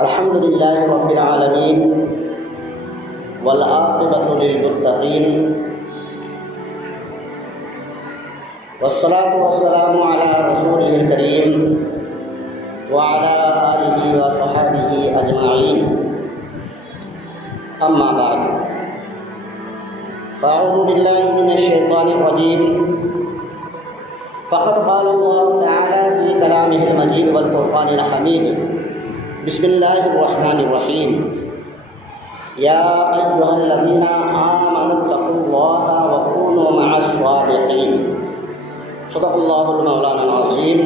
الحمد لله رب العالمين والعاقبة للمتقين والصلاة والسلام على رسوله الكريم وعلى آله وصحبه أجمعين أما بعد فأعوذ بالله من الشيطان الرجيم فقد قال الله تعالى في كلامه المجيد والفرقان الحميد بسم الله الرحمن الرحيم يا أيها الذين آمنوا اتقوا الله وكونوا مع الصادقين صدق الله المولانا العظيم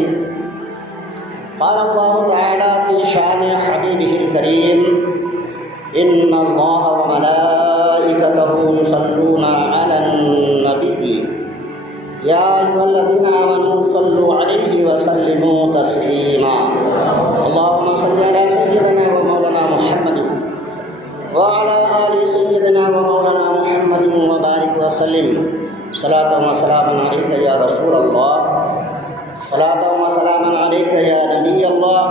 قال الله تعالى في شأن حبيبه الكريم إن الله وملائكته يصلون على النبي يا أيها الذين آمنوا صلوا عليه وسلموا تسليما اللهم صل على سيدنا ومولانا محمد وعلى آل سيدنا ومولانا محمد وبارك وسلم صلاة وسلاما عليك يا رسول الله صلاة وسلاما عليك يا نبي الله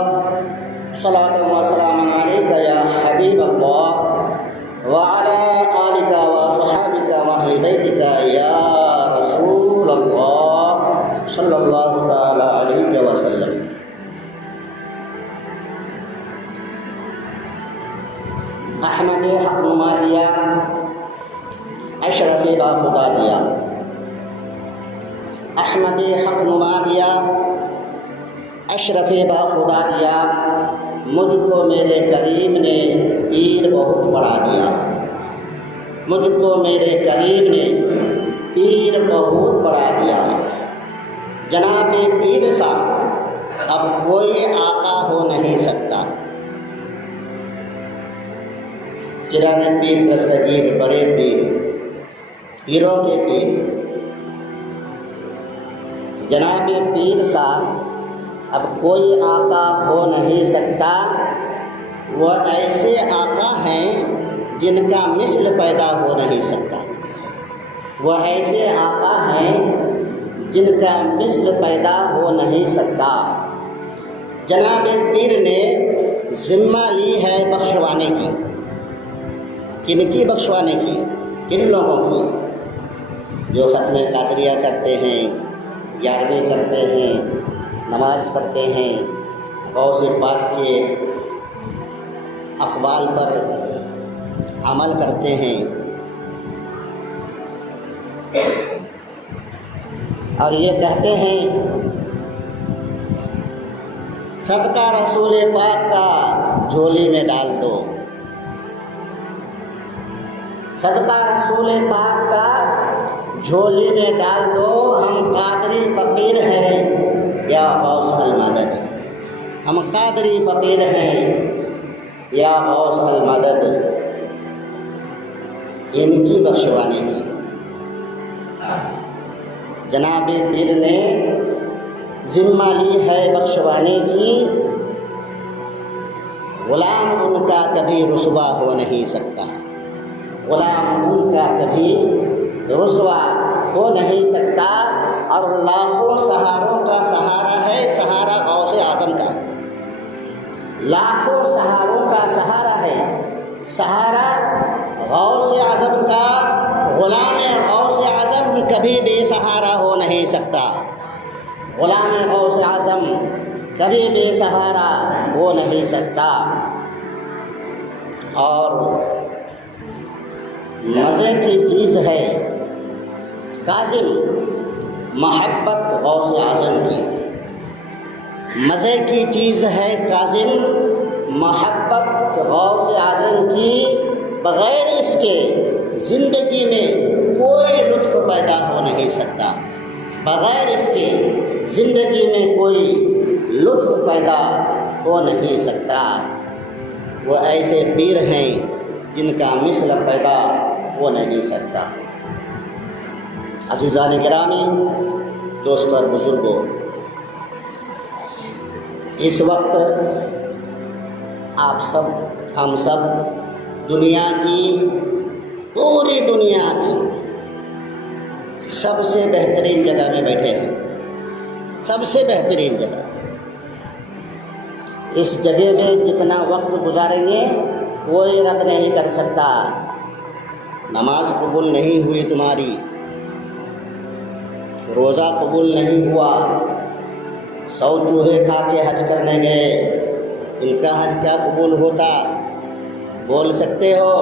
صلاة وسلاما عليك يا حبيب الله وعلى آلك وصحابك وأهل بيتك يا رسول الله صلی اللہ تعالی علیہ وسلم۔ احمد حق نما دیا، اشرف با خدا دیا۔ احمد حق نما دیا، اشرف با خدا دیا، مجھ کو میرے کریم نے پیر بہت بڑا دیا۔ مجھ کو میرے کریم نے پیر بہت بڑا دیا۔ جناب پیر سا اب کوئی آقا ہو نہیں سکتا۔ جناب پیر دستگیر بڑے پیر، پیروں کے پیر، جناب پیر سا اب کوئی آقا ہو نہیں سکتا۔ وہ ایسے آقا ہیں جن کا مثل پیدا ہو نہیں سکتا۔ وہ ایسے آقا ہیں جن کا مثل پیدا ہو نہیں سکتا۔ جناب پیر نے ذمہ لی ہے بخشوانے کی۔ کن کی بخشوانے کی؟ کن لوگوں کی جو ختم قادریہ کرتے ہیں، 11ویں کرتے ہیں، نماز پڑھتے ہیں، غوث پاک کے اقوال پر عمل کرتے ہیں اور یہ کہتے ہیں صدقہ رسول پاک کا جھولی میں ڈال دو، صدقہ رسول پاک کا جھولی میں ڈال دو، ہم قادری فقیر ہیں یا غوث المدد، ہم قادری فقیر ہیں یا غوث المدد۔ ان کی بخشوانے کی جناب پیر نے ذمہ لی ہے بخشوانے کی۔ غلام ان کا کبھی رسوا ہو نہیں سکتا، غلام ان کا کبھی رسوا ہو نہیں سکتا۔ اور لاکھوں سہاروں کا سہارا ہے سہارا غوث اعظم کا، لاکھوں سہاروں کا سہارا ہے سہارا غوث اعظم کا۔ غلام غوث اعظم کبھی بھی سہارا ہو نہیں سکتا، غلام غوث اعظم کبھی بھی سہارا ہو نہیں سکتا۔ اور مزے کی چیز ہے کاظم محبت غوث اعظم کی، مزے کی چیز ہے کاظم محبت غوث اعظم کی۔ بغیر اس کے زندگی میں کوئی لطف پیدا ہو نہیں سکتا، بغیر اس کے زندگی میں کوئی لطف پیدا ہو نہیں سکتا۔ وہ ایسے پیر ہیں جن کا مثل پیدا ہو نہیں سکتا۔ عزیزان گرامی، دوستو اور بزرگوں، اس وقت آپ سب، ہم سب دنیا کی، پوری دنیا کی سب سے بہترین جگہ میں بیٹھے ہیں، سب سے بہترین جگہ۔ اس جگہ میں جتنا وقت گزاریں گے کوئی رد نہیں کر سکتا. نماز قبول نہیں ہوئی تمہاری، روزہ قبول نہیں ہوا، 100 چوہے کھا کے حج کرنے گئے، ان کا حج کیا قبول ہوتا؟ بول سکتے ہو.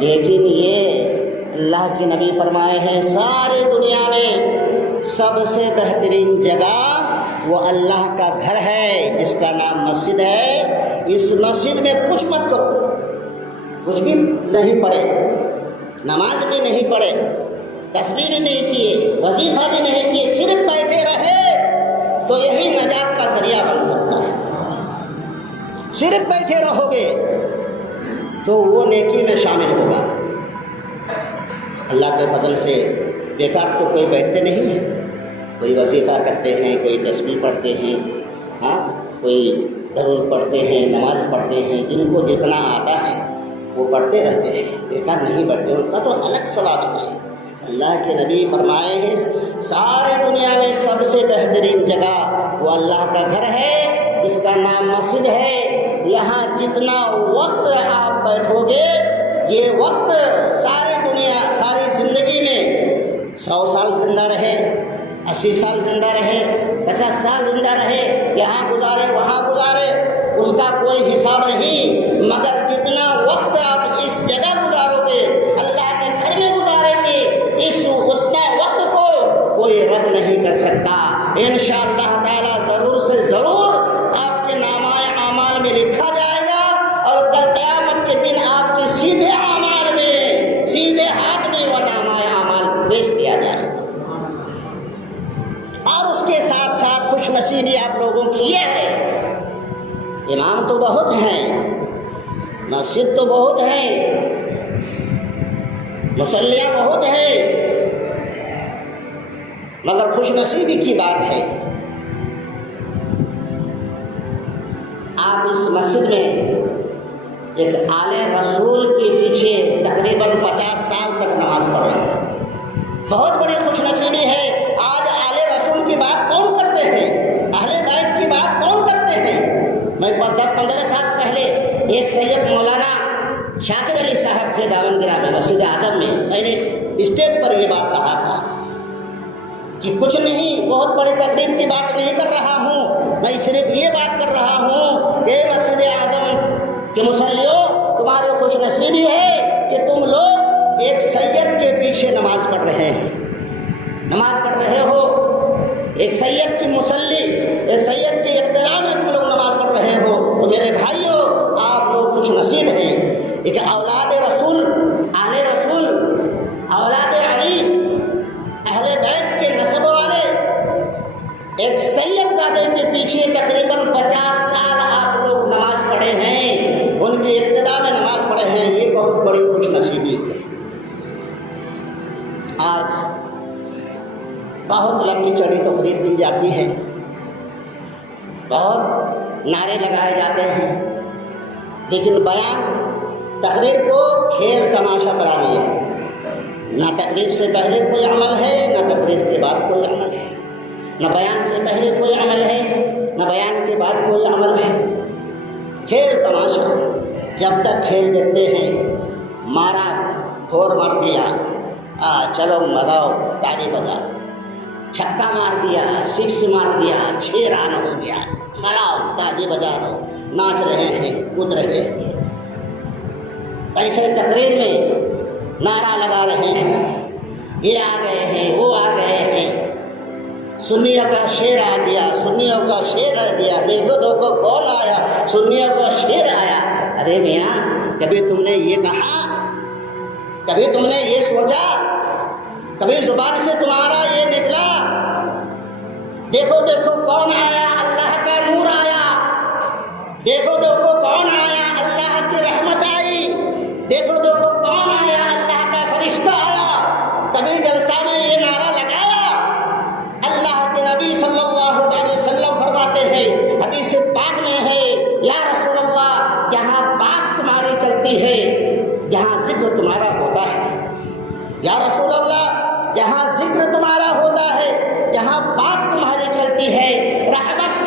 لیکن یہ اللہ کے نبی فرمائے ہیں ساری دنیا میں سب سے بہترین جگہ وہ اللہ کا گھر ہے جس کا نام مسجد ہے. اس مسجد میں کچھ مت کرو، کچھ بھی نہیں پڑھے، نماز بھی نہیں پڑھے، تسبیح بھی نہیں کیے، وظیفہ بھی نہیں کیے، صرف بیٹھے رہے تو یہی نجات کا ذریعہ بن سکتا ہے. صرف بیٹھے رہو گے تو وہ نیکی میں شامل ہوگا. اللہ کے فضل سے بیکار تو کوئی بیٹھتے نہیں ہیں، کوئی وظیفہ کرتے ہیں، کوئی تسبیح پڑھتے ہیں، ہاں کوئی درود پڑھتے ہیں، نماز پڑھتے ہیں. جن کو جتنا آتا ہے وہ پڑھتے رہتے ہیں، بیکار نہیں پڑھتے، ان کا تو الگ ثواب ہے. اللہ کے نبی فرمائے ہیں سارے دنیا میں سب سے بہترین جگہ وہ اللہ کا گھر ہے جس کا نام مسجد ہے. یہاں جتنا وقت آپ بیٹھو گے یہ وقت ساری دنیا ساری زندگی میں 100 سال زندہ رہے، 80 سال زندہ رہے، 50 سال زندہ رہے، یہاں گزارے وہاں گزارے، اس کا کوئی حساب نہیں. مگر جتنا وقت آپ اس جگہ گزارو گے، اللہ کے گھر میں گزاریں گے، اتنا وقت کو کوئی رد نہیں کر سکتا. انشاءاللہ تعالی ضرور سے ضرور آپ کے نامہ اعمال میں لکھا جائے گا اور کل قیامت کے دن آپ کے سیدھے اعمال میں سیدھے ہاتھ میں وہ نامہ اعمال پیش کیا جائے گا. اور اس کے ساتھ ساتھ خوش نصیبی آپ لوگوں کی یہ ہے، امام تو بہت ہیں، مسجد تو بہت ہیں، مصلیاں بہت ہیں، مگر خوش نصیبی کی بات ہے آپ اس مسجد میں ایک آل رسول کے پیچھے تقریباً 50 سال تک نماز پڑھیں. بہت بڑی خوش نصیبی ہے. آج آل رسول کی بات کون کرتے ہیں؟ اہل بیت کی بات کون کرتے ہیں؟ میں 10-15 سال پہلے ایک سید مولانا شاکر علی صاحب تھے دامنگرہ میں مسجد اعظم میں نے اسٹیج پر یہ بات کہا تھا کہ کچھ نہیں، بہت بڑی تقریر کی بات نہیں کر رہا ہوں، میں صرف یہ بات کر رہا ہوں کہ مسجد اعظم کے مصلیوں تمہاری خوش نصیبی ہے کہ تم لوگ ایک سید کے پیچھے نماز پڑھ رہے ہیں، نماز پڑھ رہے ہو. ایک سید کی مصلی، ایک سید کے اقتداء میں تم لوگ نماز پڑھ رہے ہو تو میرے بھائیوں آپ لوگ خوش نصیب ہیں. ایک اولاد رسول، آل رسول، اولاد علی، اہل بیت کے نسب والے ایک سید زادے کے پیچھے تقریباً 50 سال آپ لوگ نماز پڑھے ہیں، ان کے اقتداء میں نماز پڑھے ہیں. یہ بہت بڑی خوش نصیبی ہے. آج بہت لمبی چوڑی تقریر کی جاتی ہے، بہت نعرے لگائے جاتے ہیں، لیکن بیان تقریر کو کھیل تماشا بنا لیا. نہ تقریر سے پہلے کوئی عمل ہے، نہ تقریر کے بعد کوئی عمل ہے، نہ بیان سے پہلے کوئی عمل ہے، نہ بیان کے بعد کوئی عمل ہے. کھیل تماشا. جب تک کھیل دیکھتے ہیں، مارا پھور مار دیا، چلو مراؤ تالی بجا، چھکا مار دیا، 6 مار دیا، 6 رن ہو گیا، مراؤ تالی بجا رہو، ناچ رہے ہیں، کود رہے ہیں. ایسے تقریر میں نعرہ لگا رہے ہیں، یہ آ گئے ہیں، وہ آ گئے ہیں، سنیوں کا شیر آ گیا، سنیوں کا شیر آ گیا، دیکھو دیکھو کون آیا، سنیوں کا شیر آیا. ارے میاں کبھی تم نے یہ کہا، کبھی تم نے یہ سوچا، کبھی زبان سے تمہارا یہ نکلا دیکھو دیکھو کون آیا، اللہ کا نور آیا، دیکھو دیکھو کون آیا، اللہ کی رحمت آئی، دیکھو دیکھو کون آیا، اللہ کا فرشتہ آیا. کبھی جلسہ میں یہ نعرہ لگایا. اللہ کے نبی صلی اللہ علیہ وسلم فرماتے ہیں، حدیث پاک میں ہے، یا رسول اللہ جہاں بات تمہاری چلتی ہے، جہاں ذکر تمہارا ہوتا ہے، یا رسول اللہ جہاں ذکر تمہارا ہوتا ہے، جہاں بات تمہاری چلتی ہے، رحمت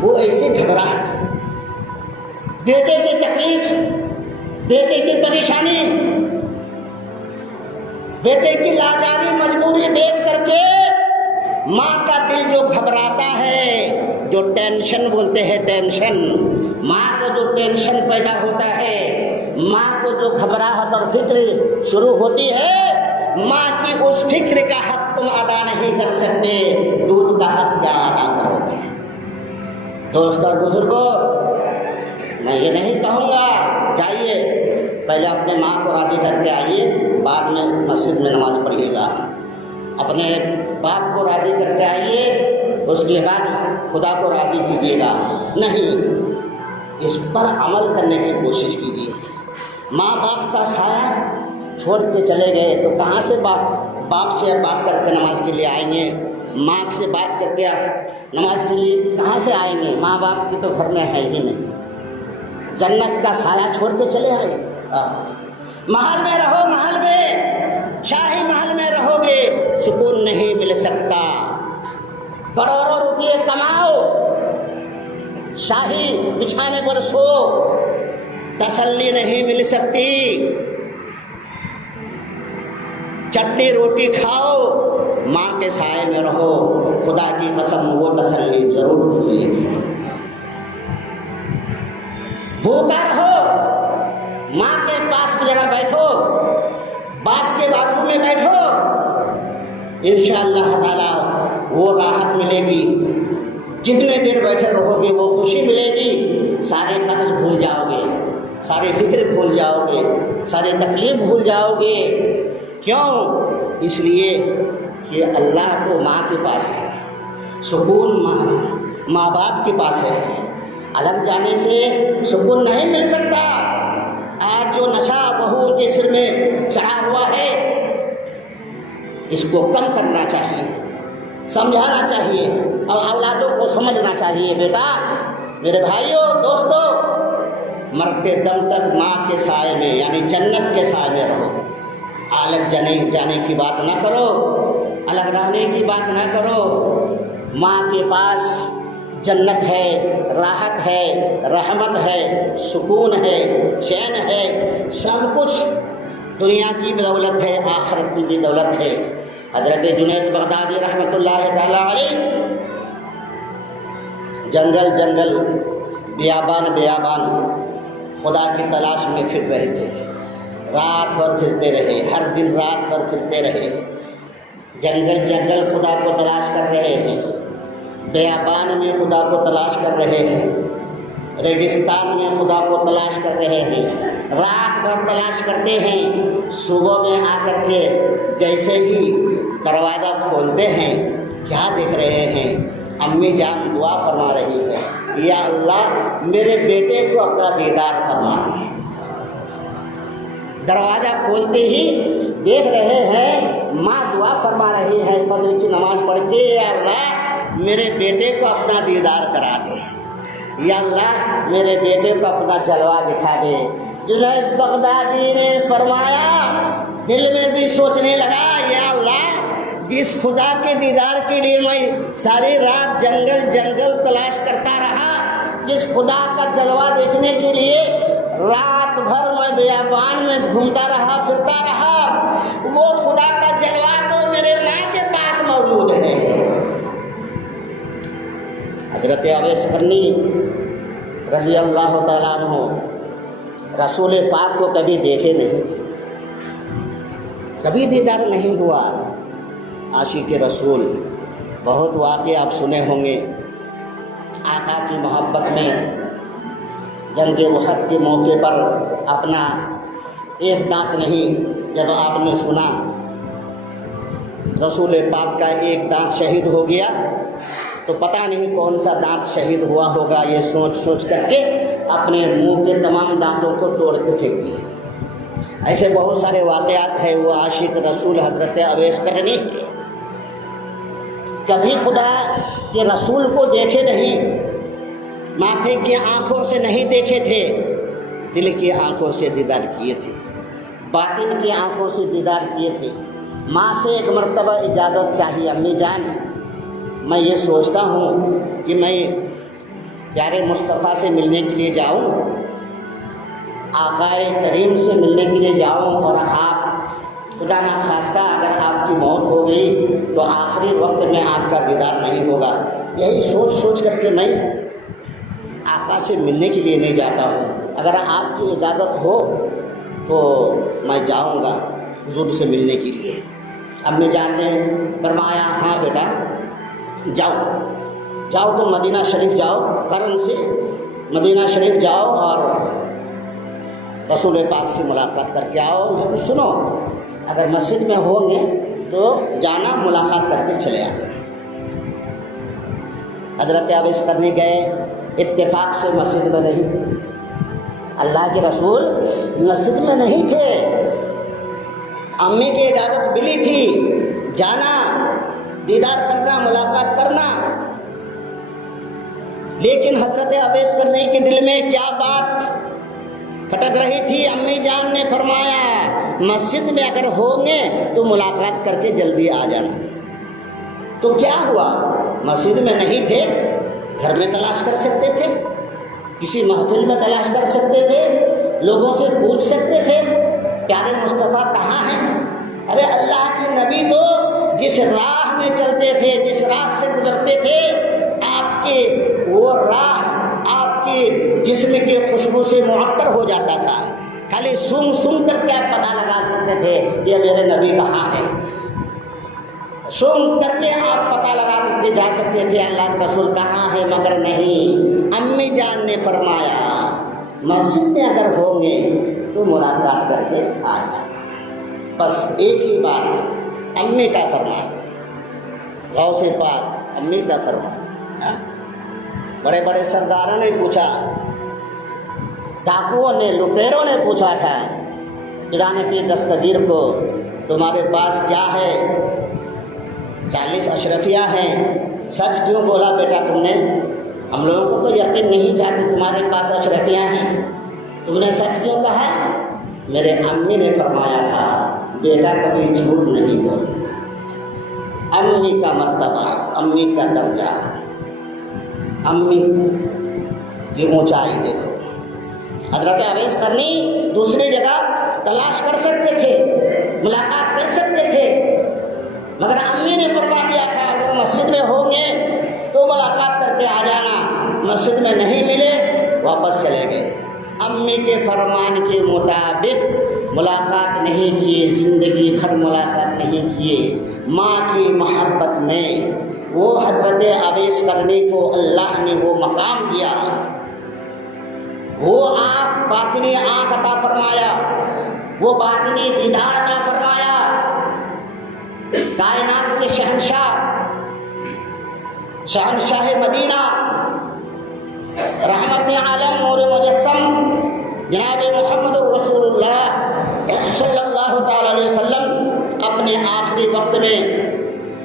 وہ ایسے گھبراہٹ، بیٹے کی تکلیف، بیٹے کی پریشانی، بیٹے کی لاچاری مجبوری دیکھ کر کے ماں کا دل جو گھبراتا ہے، جو ٹینشن بولتے ہیں ٹینشن، ماں کو جو ٹینشن پیدا ہوتا ہے، ماں کو جو گھبراہٹ اور فکر شروع ہوتی ہے، ماں کی اس فکر کا حق تم ادا نہیں کر سکتے، دودھ کا حق کیا ادا کرو گے؟ دوست اور بزرگوں، میں یہ نہیں کہوں گا جائیے پہلے اپنے ماں کو راضی کر کے آئیے، بعد میں مسجد میں نماز پڑھیے گا، اپنے باپ کو راضی کر کے آئیے، اس کے بعد خدا کو راضی کیجیے گا، نہیں، اس پر عمل کرنے کی کوشش کیجیے۔ ماں باپ کا سایہ چھوڑ کے چلے گئے تو کہاں سے باپ سے بات کر کے نماز کے لیے آئیں گے، ماں سے بات کر کے نماز کے لیے کہاں سے آئیں گے؟ ماں باپ کی تو گھر میں ہے ہی نہیں، جنت کا سایہ چھوڑ کے چلے آئے۔ محل میں رہو، محل میں، شاہی محل میں رہو گے، سکون نہیں مل سکتا، کروڑوں روپئے کماؤ، شاہی بچھانے پر سو، تسلی نہیں مل سکتی، چٹنی روٹی کھاؤ، ماں کے سائے میں رہو، خدا کی قسم وہ تسلی ضرور ملے گی۔ بھوکا رہو، ماں کے پاس ذرا بیٹھو، باپ کے بازو میں بیٹھو، انشاءاللہ تعالی وہ راحت ملے گی، جتنے دیر بیٹھے رہو گے وہ خوشی ملے گی، سارے قرض بھول جاؤ گے، سارے فکر بھول جاؤ گے، سارے تکلیف بھول جاؤ گے۔ کیوں؟ اس لیے کہ اللہ تو ماں کے پاس ہے، سکون ماں باپ کے پاس ہے، الگ جانے سے سکون نہیں مل سکتا۔ آج جو نشہ بہو کے سر میں چڑھا ہوا ہے، اس کو کم کرنا چاہیے، سمجھانا چاہیے اور اولادوں کو سمجھنا چاہیے، بیٹا، میرے بھائیوں، دوستوں، مرتے دم تک ماں کے سائے میں یعنی جنت کے سائے میں رہو، الگ جانے کی بات نہ کرو، الگ رہنے کی بات نہ کرو۔ ماں کے پاس جنت ہے، راحت ہے، رحمت ہے، سکون ہے، چین ہے، سب کچھ، دنیا کی بھی دولت ہے، آخرت کی بھی دولت ہے۔ حضرت جنید بغدادی رحمۃ اللہ تعالیٰ علیہ جنگل جنگل، بیابان بیابان خدا کی تلاش میں پھر رہے تھے، رات بھر پھرتے رہے، ہر دن رات بھر پھرتے رہے، جنگل جنگل خدا کو تلاش کر رہے ہیں، بیابان میں خدا کو تلاش کر رہے ہیں، ریگستان میں خدا کو تلاش کر رہے ہیں، رات بھر تلاش کرتے ہیں، صبح میں آ کر کے جیسے ہی دروازہ کھولتے ہیں، کیا دیکھ رہے ہیں؟ امی جان دعا فرما رہی ہے، یا اللہ میرے بیٹے کو اپنا دیدار فرما دے۔ دروازہ کھولتے ہی دیکھ رہے ہیں ماں دعا فرما رہی ہے فجر کی نماز پڑھ کے، یا اللہ میرے بیٹے کو اپنا دیدار کرا دے، یا اللہ میرے بیٹے کو اپنا جلوہ دکھا دے۔ جنید بغدادی نے فرمایا، دل میں بھی سوچنے لگا، یا اللہ جس خدا کے دیدار کے لیے میں ساری رات جنگل جنگل تلاش کرتا رہا، جس خدا کا جلوہ دیکھنے کے لیے رات بھر میں بیابان میں گھومتا رہا پھرتا رہا، وہ خدا کا جلوہ تو میرے ماں کے پاس موجود ہے۔ حضرت اویس قرنی رضی اللہ تعالیٰ عنہ رسول پاک کو کبھی دیکھے نہیں تھے، کبھی دیدار نہیں ہوا۔ عاشق رسول، بہت واقعے آپ سنے ہوں گے، آقا کی محبت میں جنگ احد کے موقع پر اپنا ایک دانت نہیں، جب آپ نے سنا رسول پاک کا ایک دانت شہید ہو گیا تو پتہ نہیں کون سا دانت شہید ہوا ہوگا، یہ سوچ سوچ کر کے اپنے منہ کے تمام دانتوں کو توڑ کے پھینک دیے۔ ایسے بہت سارے واقعات ہیں۔ وہ عاشق رسول حضرت اویس قرنی کبھی خدا کے رسول کو دیکھے نہیں، ماتھے کی آنکھوں سے نہیں دیکھے تھے، دل کی آنکھوں سے دیدار کیے تھے، باطن کی آنکھوں سے دیدار کیے تھے۔ ماں سے ایک مرتبہ اجازت چاہیے، امی جان میں یہ سوچتا ہوں کہ میں پیارے مصطفیٰ سے ملنے کے لیے جاؤں، آقائے کریم سے ملنے کے لیے جاؤں، اور آپ خدا نخواستہ اگر آپ کی موت ہو گئی تو آخری وقت میں آپ کا دیدار نہیں ہوگا، یہی سوچ سوچ کر کے میں آقا سے ملنے کے لیے نہیں جاتا ہوں۔ اگر آپ کی اجازت ہو تو میں جاؤں گا حضور سے ملنے کے لیے۔ امی جان نے فرمایا ہاں بیٹا جاؤ، جاؤ تو مدینہ شریف جاؤ، قرن سے مدینہ شریف جاؤ اور رسول پاک سے ملاقات کر کے آؤ۔ لیکن سنو، اگر مسجد میں ہوں گے تو جانا، ملاقات کر کے چلے آئیں۔ حضرت اویس کرنے گئے، اتفاق سے مسجد میں نہیں تھے، اللہ کے رسول مسجد میں نہیں تھے۔ امی کی اجازت ملی تھی جانا، دیدار کرنا، ملاقات کرنا، لیکن حضرت اویس کرنے کے دل میں کیا بات کھٹک رہی تھی؟ امی جان نے فرمایا مسجد میں اگر ہوں گے تو ملاقات کر کے جلدی آ جانا۔ تو کیا ہوا؟ مسجد میں نہیں تھے، گھر میں تلاش کر سکتے تھے، کسی محفل میں تلاش کر سکتے تھے، لوگوں سے پوچھ سکتے تھے پیارے مصطفیٰ کہاں ہیں۔ ارے اللہ کے نبی تو جس راہ میں چلتے تھے، جس راہ سے گزرتے تھے، آپ کے وہ راہ آپ کے جسم کی خوشبو سے معطر ہو جاتا تھا۔ خالی سونگ سونگ کر کے آپ پتہ لگا سکتے تھے یہ میرے نبی کہاں ہے، سونگ کر کے آپ پتہ لگا کے جا سکتے تھے اللہ کے رسول کہاں ہے، مگر نہیں۔ امی جان نے فرمایا مسجد میں اگر ہوں گے تو ملاقات کر کے آ جانا۔ بس ایک ہی بات امی کا فرمایا، غوث پاک امی کا فرمایا۔ بڑے بڑے سرداروں نے پوچھا، ڈاکوؤں نے، لٹیروں نے پوچھا تھا پیران پیر دستگیر کو تمہارے پاس کیا ہے؟ 40 اشرفیاں ہیں، سچ کیوں بولا بیٹا تم نے؟ ہم لوگوں کو تو یقین نہیں تھا کہ تمہارے پاس اشرفیاں ہیں، تم نے سچ کیوں کہا؟ میرے امی نے فرمایا تھا بیٹا کبھی جھوٹ نہیں بولتا۔ امی کا مرتبہ، امی کا درجہ، امی کی اونچائی دیکھو۔ حضرت اویس کرنی دوسری جگہ تلاش کر سکتے تھے، ملاقات کر سکتے تھے، مگر امی نے فرما دیا تھا اگر مسجد میں ہوں گے تو ملاقات کر کے آ جانا، مسجد میں نہیں ملے واپس چلے گئے۔ امی کے فرمان کے مطابق ملاقات نہیں کیے، زندگی بھر ملاقات نہیں کیے۔ ماں کی محبت میں وہ حضرت اویس کرنی کو اللہ نے وہ مقام دیا، وہ آنکھ، باطنی آنکھ عطا فرمایا، وہ باطنی دیدار عطا فرمایا۔ کائنات کے شہنشاہ مدینہ، رحمت عالم، نور مجسم، جناب محمد رسول اللہ صلی اللہ تعالی علیہ وسلم اپنے آخری وقت میں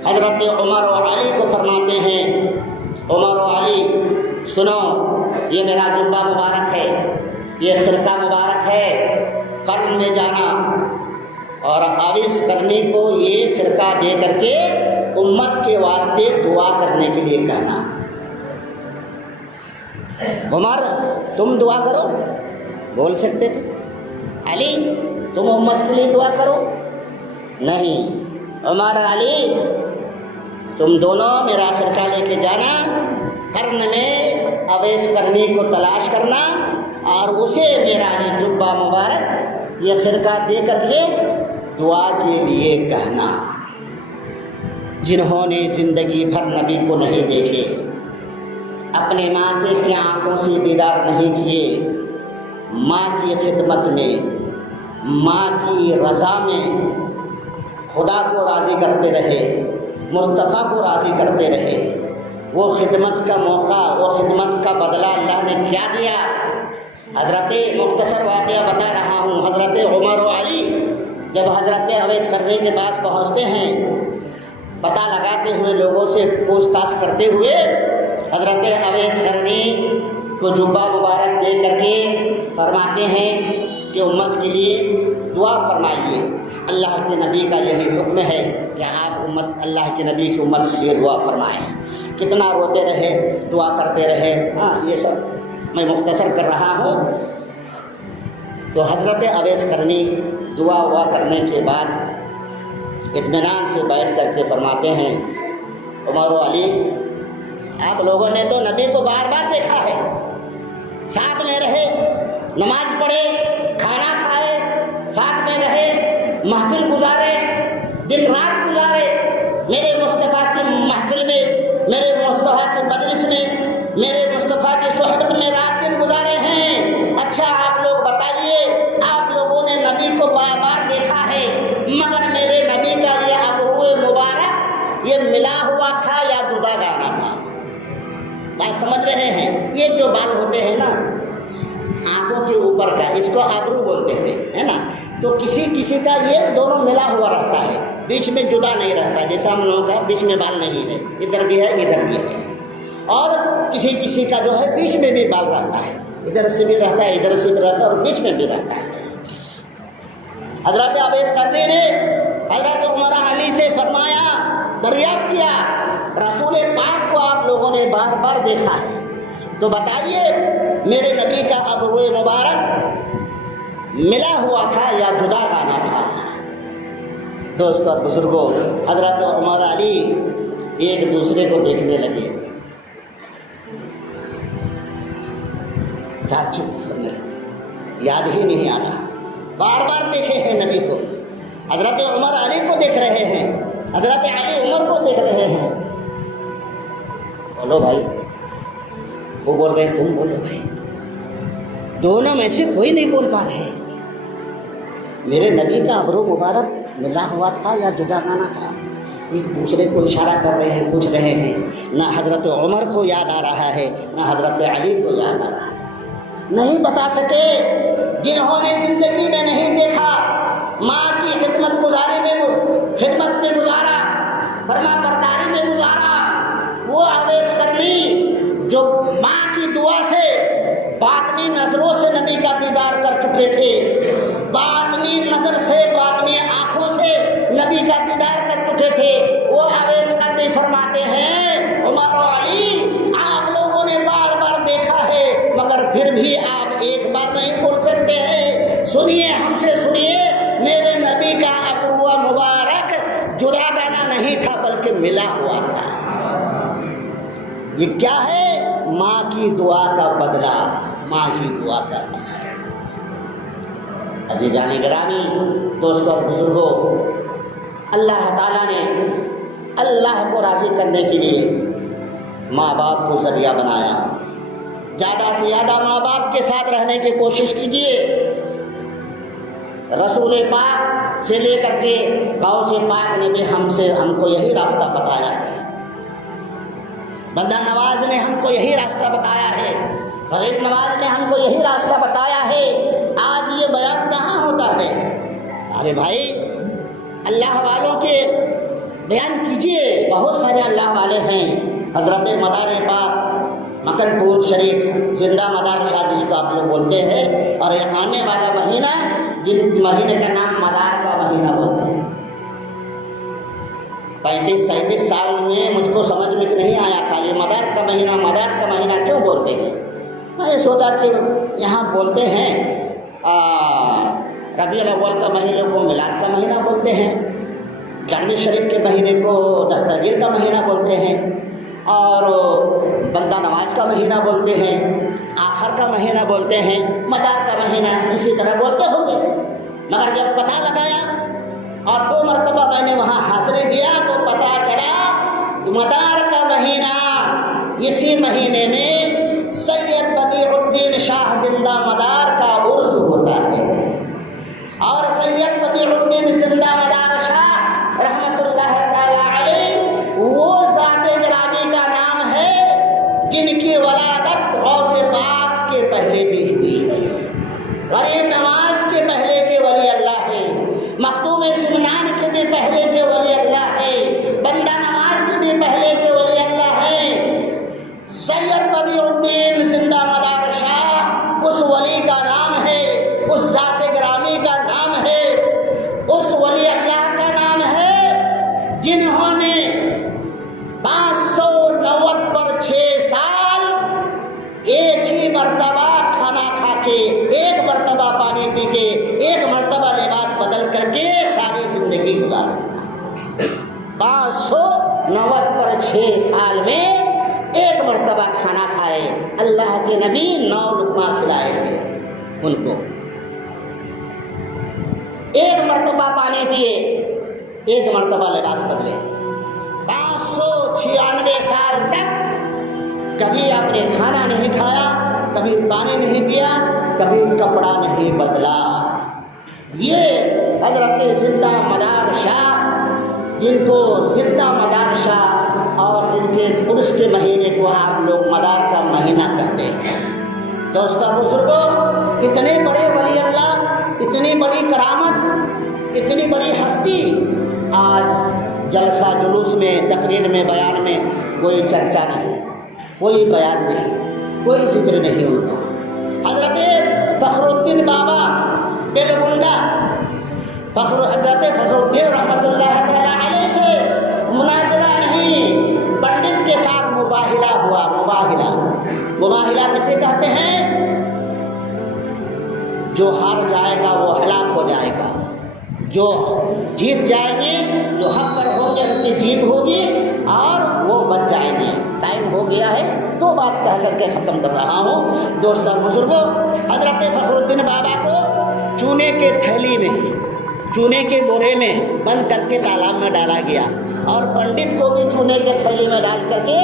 حضرت عمر و علی کو فرماتے ہیں عمر و علی سنو، یہ میرا جبہ مبارک ہے، یہ خرقہ مبارک ہے، قرن میں جانا اور اویس کرنی کو یہ خرقہ دے کر کے امت کے واسطے دعا کرنے کے لیے کہنا۔ عمر تم دعا کرو، بول سکتے تھے، علی تم امت کے لیے دعا کرو، نہیں، عمر علی تم دونوں میرا خرقہ لے کے جانا، قرن میں اویس کرنی کو تلاش کرنا اور اسے میرا یہ جبہ مبارک، یہ خرقہ دے کر کے دعا کے لیے کہنا۔ جنہوں نے زندگی بھر نبی کو نہیں دیکھے، اپنے ماں کی آنکھوں سے دیدار نہیں کیے، ماں کی خدمت میں، ماں کی رضا میں خدا کو راضی کرتے رہے، مصطفیٰ کو راضی کرتے رہے، وہ خدمت کا موقع، وہ خدمت کا بدلہ اللہ نے کیا دیا؟ حضرت مختصر واقعہ بتا رہا ہوں، حضرت عمر و علی جب حضرت اویس کرنی کے پاس پہنچتے ہیں، پتہ لگاتے ہوئے، لوگوں سے پوچھ تاچھ کرتے ہوئے، حضرت اویس کرنی کو جبہ مبارک دے کر کے فرماتے ہیں کہ امت کے لیے دعا فرمائیے، اللہ کے نبی کا یہی حکم ہے۔ کہ آپ اللہ کے نبی کی امت کے لیے دعا فرمائیں. کتنا روتے رہے, دعا کرتے رہے. ہاں یہ سب میں مختصر کر رہا ہوں. تو حضرت اویس قرنی دعا ہوا کرنے کے بعد اطمینان سے بیٹھ کر کے فرماتے ہیں, عمر و علی, آپ لوگوں نے تو نبی کو بار بار دیکھا ہے, ساتھ میں رہے, نماز پڑھے, کھانا کھائے, ساتھ میں رہے, محفل گزارے, دن رات گزارے, میرے مصطفیٰ کی محفل میں, میرے مصطفیٰ کی مجلس میں, میرے مصطفیٰ کی صحبت میں رات دن گزارے ہیں. اچھا آپ لوگ بتائیے, آپ لوگوں نے نبی کو بار بار دیکھا ہے, مگر میرے نبی کا یہ ابرو مبارک یہ ملا ہوا تھا یا جدا گانا تھا؟ بات سمجھ رہے ہیں؟ یہ جو بال ہوتے ہیں نا آنکھوں کے اوپر کا, اس کو ابرو بولتے ہیں, ہے نا. تو کسی کسی کا یہ دونوں ملا ہوا رہتا ہے, بیچ میں جدا نہیں رہتا. جیسا ہم لوگوں کا بیچ میں بال نہیں ہے, ادھر بھی ہے ادھر بھی ہے. اور کسی کسی کا جو ہے بیچ میں بھی بال رہتا ہے, ادھر سے بھی رہتا ہے, ادھر سے بھی رہتا ہے, اور بیچ میں بھی رہتا ہے. حضرت اویس قرنی نے حضرت عمر علی سے فرمایا, دریافت کیا, رسول پاک کو آپ لوگوں نے بار بار دیکھا ہے, تو بتائیے میرے نبی کا ابرو مبارک ملا ہوا تھا یا جدا گانا تھا؟ دوستو اور بزرگوں, حضرت عمر علی ایک دوسرے کو دیکھنے لگے, چپ کرنے لگے, یاد ہی نہیں آ رہا. بار بار دیکھے ہیں نبی کو, حضرت عمر علی کو دیکھ رہے ہیں, حضرت علی عمر کو دیکھ رہے ہیں. بولو بھائی, وہ بول رہے ہیں تم بولو بھائی, دونوں میں سے کوئی نہیں بول پا رہے. میرے نبی کا ابرو مبارک ملا ہوا تھا یا جدا گانا تھا؟ ایک دوسرے کو اشارہ کر رہے ہیں, پوچھ رہے ہیں. نہ حضرت عمر کو یاد آ رہا ہے, نہ حضرت علی کو یاد آ رہا ہے. نہیں بتا سکے. جنہوں نے زندگی میں نہیں دیکھا, ماں کی خدمت میں گزارا, فرما برداری میں گزارا, وہ اویس قرنی جو ماں کی دعا سے باطنی نظروں سے نبی کا دیدار کر چکے تھے, باطنی نظر سے, باطنی آنکھوں سے نبی کا دیدار کر چکے تھے, وہ اویس قرنی فرماتے ہیں, عمر و علی آپ لوگوں نے بار بار دیکھا ہے, مگر پھر بھی آپ ایک بار نہیں بول سکتے ہیں. سنیے, ہم سے سنیے, میرے نبی کا ابرو مبارک جدا گانا نہیں تھا بلکہ ملا ہوا تھا. یہ کیا ہے؟ ماں کی دعا کا بدلہ, ماں کی دعا کا اثر. عزیزان گرامی, دوستوں اور بزرگوں, اللہ تعالیٰ نے اللہ کو راضی کرنے کے لیے ماں باپ کو ذریعہ بنایا. زیادہ سے زیادہ ماں باپ کے ساتھ رہنے کی کوشش کیجیے. رسول پاک سے لے کر کے غوث پاک نے بھی ہم کو یہی راستہ بتایا ہے. بندہ نواز نے ہم کو یہی راستہ بتایا ہے, غریب نواز نے ہم کو یہی راستہ بتایا ہے. آج یہ بیان کہاں ہوتا ہے؟ ارے بھائی, اللہ والوں کے بیان کیجیے. بہت سارے اللہ والے ہیں. حضرت مدار پاک مکن پور شریف زندہ مدار شاہ جس کو آپ لوگ بولتے ہیں, اور یہ آنے والا مہینہ جن مہینے کا نام مدار کا مہینہ بولتے ہیں. 35-37 سال میں مجھ کو سمجھ میں نہیں آیا تھا یہ مدار کا مہینہ کیوں بولتے ہیں. میں نے سوچا کہ یہاں بولتے ہیں ربیع الاول کا مہینے کو میلاد کا مہینہ بولتے ہیں, گرمی شریف کے مہینے کو دستگیر کا مہینہ بولتے ہیں, اور بندہ نواز کا مہینہ بولتے ہیں, آخر کا مہینہ بولتے ہیں, مدار کا مہینہ اسی طرح بولتے ہوں گے. مگر جب پتہ لگایا اور 2 مرتبہ میں نے وہاں حاضری دیا تو پتہ چلا مدار کا مہینہ, اسی مہینے میں سید بدیع الدین شاہ زندہ مدار کا عرس ہوتا ہے. اور سید بدیع الدین زندہ مدار شاہ رحمت اللہ تعالی علیہ وہ ذات گرامی کا نام ہے جن کی ولادت غوث پاک کے پہلے بھی ہوئی ہے, غریب نواز کے پہلے کے ولی اللہ ہے, مخدوم سمنان کے بھی پہلے کے ولی اللہ ہے, بندہ نواز کے بھی پہلے کے ولی اللہ ہے. سید بدیع الدین زندہ مدار شاہ اس ولی کا نام ہے, اس ذات گرامی کا نام ہے, اس ولی اللہ کا نام پی کے ایک مرتبہ لباس بدل کر کے ساری زندگی گزار دیا۔ 590 پر 6 سال میں ایک مرتبہ کھانا کھائے، اللہ کے نبی 9 لقمہ کھلائے تھے ان کو، ایک مرتبہ پانی پیے، ایک مرتبہ لباس بدلے۔ 596 سال تک کبھی آپ نے کھانا نہیں کھایا، کبھی پانی نہیں پیا، کبھی کپڑا نہیں بدلا۔ یہ حضرت زندہ مدار شاہ، جن کو زندہ مدار شاہ اور جن کے عرس کے مہینے کو آپ لوگ مدار کا مہینہ کہتے ہیں۔ دوستو بزرگوں، اتنے بڑے ولی اللہ، اتنی بڑی کرامت، اتنی بڑی ہستی، آج جلسہ جلوس میں، تقریر میں، بیان میں کوئی چرچا نہیں، کوئی بیان نہیں، کوئی ذکر نہیں ہوتا۔ حضرت فخر الدین بابا بیلگنڈا، حضرت فخر الدین رحمۃ اللہ تعالیٰ علیہ سے مناظرہ نہیں، پنڈت کے ساتھ مباہلہ ہوا۔ مباہلہ کسے کہتے ہیں؟ جو ہار جائے گا وہ ہلاک ہو جائے گا، جو جیت جائیں گے، جو حق پر ہوں گے ان کی جیت ہوگی اور وہ بچ جائیں گے۔ ٹائم ہو گیا ہے، 2 بات کہہ کر کے ختم کر رہا ہوں۔ دوستو بزرگوں، حضرت فخر الدین بابا کو چونے کے تھیلی میں، چونے کے بورے میں بند کر کے تالاب میں ڈالا گیا، اور پنڈت کو بھی چونے کے تھیلی میں ڈال کر کے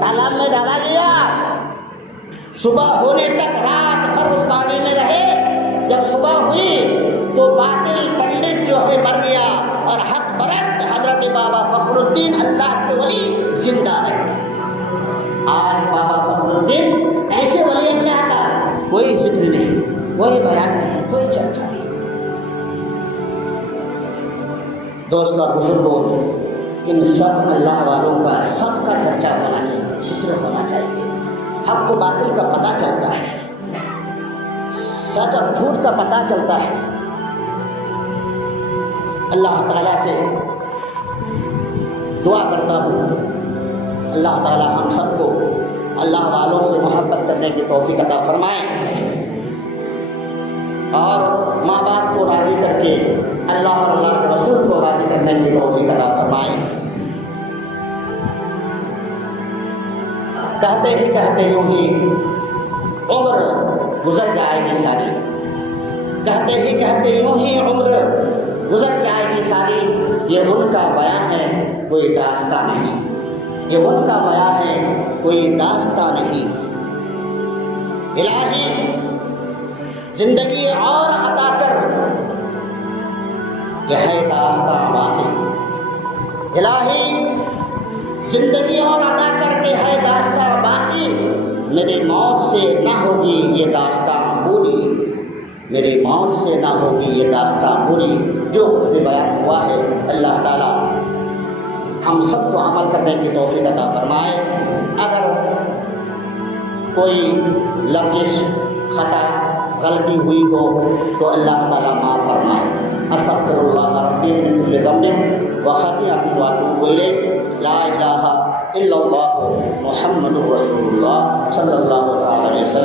تالاب میں ڈالا گیا۔ صبح ہونے تک رات بھر اس پانی میں رہے۔ جب صبح ہوئی تو باطل پنڈت جو ہے مر گیا، اور حق پرست حضرت بابا فخر الدین اللہ کے ولی زندہ رہے۔ آج بابا فخر الدین ایسے ولی اللہ کا کوئی ذکر نہیں، کوئی بیان نہیں، کوئی چرچا نہیں۔ دوستو اور بزرگوں، ان سب اللہ والوں کا سب کا چرچا ہونا چاہیے، ذکر ہونا چاہیے۔ حق و باطل کا پتہ چلتا ہے، سچ اور جھوٹ کا پتہ چلتا ہے۔ اللہ تعالیٰ سے دعا کرتا ہوں، اللہ تعالیٰ ہم سب کو اللہ والوں سے محبت کرنے کی توفیق عطا فرمائے، اور ماں باپ کو راضی کر کے اللہ اور اللہ کے رسول کو راضی کرنے کی توفیق عطا فرمائے۔ کہتے ہی کہتے یوں ہی عمر گزر جائے گی ساری، کہتے ہی کہتے یوں ہی عمر گزر جائے گی ساری۔ یہ ان کا بیان ہے، کوئی داستان نہیں، یہ ان کا بیان ہے، کوئی داستان نہیں۔ الہی زندگی اور عطا کر، یہ ہے داستان باقی۔ الہی زندگی اور عطا کر کے ہے داستان باقی، میری موت سے نہ ہوگی یہ داستان پوری، میری موت سے نہ ہوگی یہ داستان پوری۔ جو کچھ بھی بیان ہوا ہے اللہ تعالیٰ ہم سب کو عمل کرنے کی توفیق عطا فرمائے۔ اگر کوئی لفظ، خطا، غلطی ہوئی ہو تو اللہ تعالیٰ معاف فرمائے۔ استغفر اللہ ربی من کل ذنب وخطیئۃ واتوب الیہ۔ لا الہ الا اللہ محمد رسول اللہ صلی اللہ علیہ وسلم۔